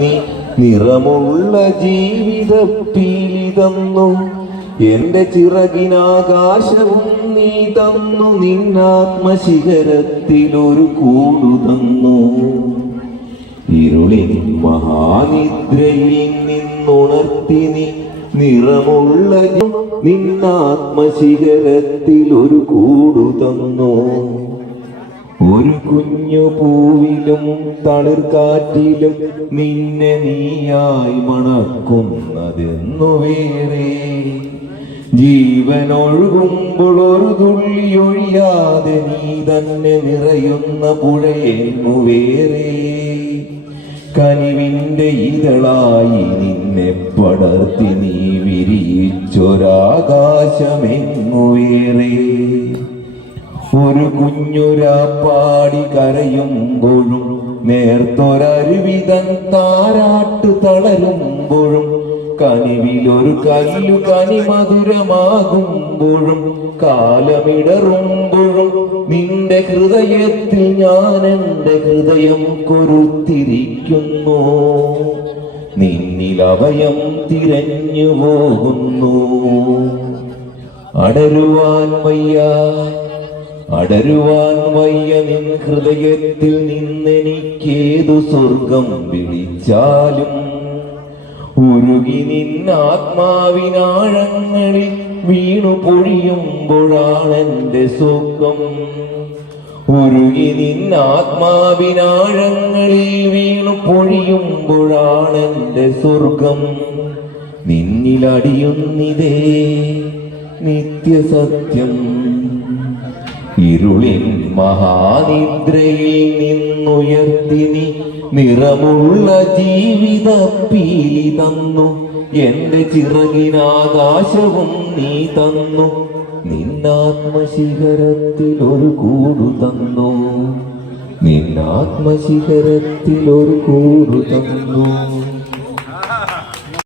നീ നിറമുള്ള ജീവിതപ്പീലി തന്നു, എന്റെ ചിറകിനാകാശവും നീ തന്നു, നിന്നാത്മശിഖരത്തിലൊരു കൂടു തന്നു. ഇരുളിൻ മഹാനിദ്രയിൽ നിന്നുണർത്തി നീ നിറമുള്ള നിന്നാത്മശിഖരത്തിലൊരു കൂടു തന്നു. ഒരു കുഞ്ഞു പൂവിലും തളിർക്കാറ്റിലും നിന്നെ നീയായി മണക്കുന്നതെന്നു വേറെ. ജീവനൊഴുകുമ്പോൾ ഒരു തുള്ളി ഒഴിയാതെ നീ തന്നെ നിറയുന്ന പുഴയെന്നു വേറെ. കനിവിന്റെ ഇതളായി നിന്നെ പടർത്തി നീ വിരിയിച്ചൊരാകാശമെന്നു വേറെ. ഒരു കുഞ്ഞുരാപ്പാടി കരയുമ്പോഴും നേർത്തൊരരുവിതൻ താരാട്ട് തളരുമ്പോഴും കനിവിലൊരു കല്ലു കനിമധുരമാകുമ്പോഴും കാലമിടറുമ്പോഴും നിന്റെ ഹൃദയത്തിൽ ഞാൻ എന്റെ ഹൃദയം കൊരുത്തിരിക്കുന്നു. നിന്നിലഭയം തിരഞ്ഞു പോകുന്നു. അടരുവാൻ വയ്യ നിൻ ഹൃദയത്തിൽ നിന്നെനിക്കേതു സ്വർഗം വിളിച്ചാലും. ഉരുകി നിന്നാത്മാവിനാഴങ്ങളിൽ വീണു പൊഴിയുമ്പോഴാണെന്റെ സുഖം. ഉരുകി നിന്നാത്മാവിനാഴങ്ങളിൽ വീണു പൊഴിയുമ്പോഴാണെന്റെ സ്വർഗം. നിന്നിലടിയുന്നിതേ നിത്യസത്യം. ഇരുളിൻ മഹാനിദ്രയിൽ നിന്നുയർത്തി നീ നിറമുള്ള ജീവിതപ്പീലി തന്നു, എന്റെ ചിറകിനാകാശവും നീ തന്നു, നിന്നാത്മശിഖരത്തിലൊരു കൂടു തന്നു, നിന്നാത്മശിഖരത്തിലൊരു കൂടു തന്നു.